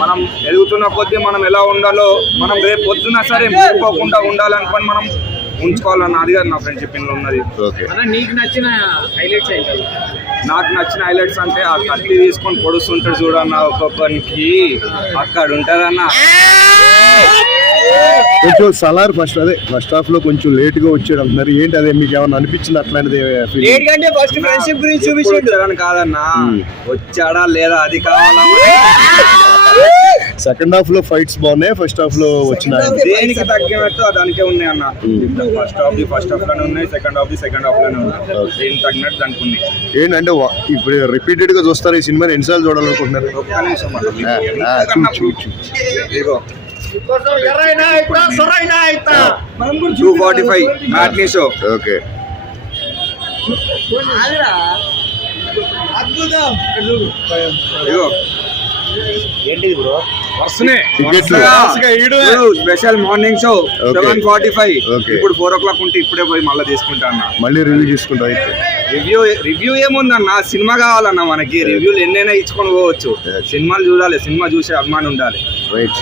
మనం ఎదుగుతున్న కొద్దీ మనం ఎలా ఉండాలో మనం రేపు పొద్దున సరే మర్చిపోకుండా ఉండాలనుకొని మనం ఉంచుకోవాలన్న అది కాదు నా ఫ్రెండ్షిప్ ఇందులో ఉన్నది. నీకు నచ్చిన హైలైట్స్ అయితే నాకు నచ్చిన హైలైట్స్ అంటే ఆ కత్తి తీసుకొని పొడుస్తుంటాడు చూడన్న ఒక్కొక్కరికి అక్కడ ఉంటదన్న. కొంచెం సలార్ ఫస్ట్ హాఫ్ లో కొంచెం లేట్ గా వచ్చాడు అంటున్నారు. ఏంటి అదే మీకు ఏమన్నా అనిపించింది అట్లాంటిది? చూపించాడని కాదన్నా, వచ్చాడా లేదా అది కావాలా. సెకండ్ హాఫ్ లో ఫైట్స్ బాగున్నాయి, ఫస్ట్ హాఫ్ లో వచ్చిన దేనికి తగ్గినట్టు దానికే ఉన్నాయి అన్న. ఫస్ట్ హాఫ్ లోనే ఉన్నాయి, సెకండ్ హాఫ్ లోనే ఉన్నాయి. దేనికి తగ్గినట్టు దానికి ఉంది. ఏంటంటే ఇప్పుడు రిపీటెడ్ గా చూస్తారు ఈ సినిమాని, ఎన్నిసార్లు చూడాలనుకుంటున్నారు? ఒక్క నిమిషం 245 మ్యాట్నీ షో. ఓకే, ఏంటిది బ్రో? టికెట్లు స్పెషల్ మార్నింగ్ షో 7:45. ఇప్పుడు 4 o'clock ఉంటే ఇప్పుడే పోయి మళ్ళీ తీసుకుంటా అన్న. మళ్ళీ రివ్యూ చేసుకుంటా. అయితే రివ్యూ ఏముందన్న, సినిమా కావాలన్న మనకి. రివ్యూలు ఎన్నైనా ఇచ్చుకొని పోవచ్చు. సినిమాలు చూడాలి, సినిమా చూసే అభిమానం ఉండాలి. రైట్.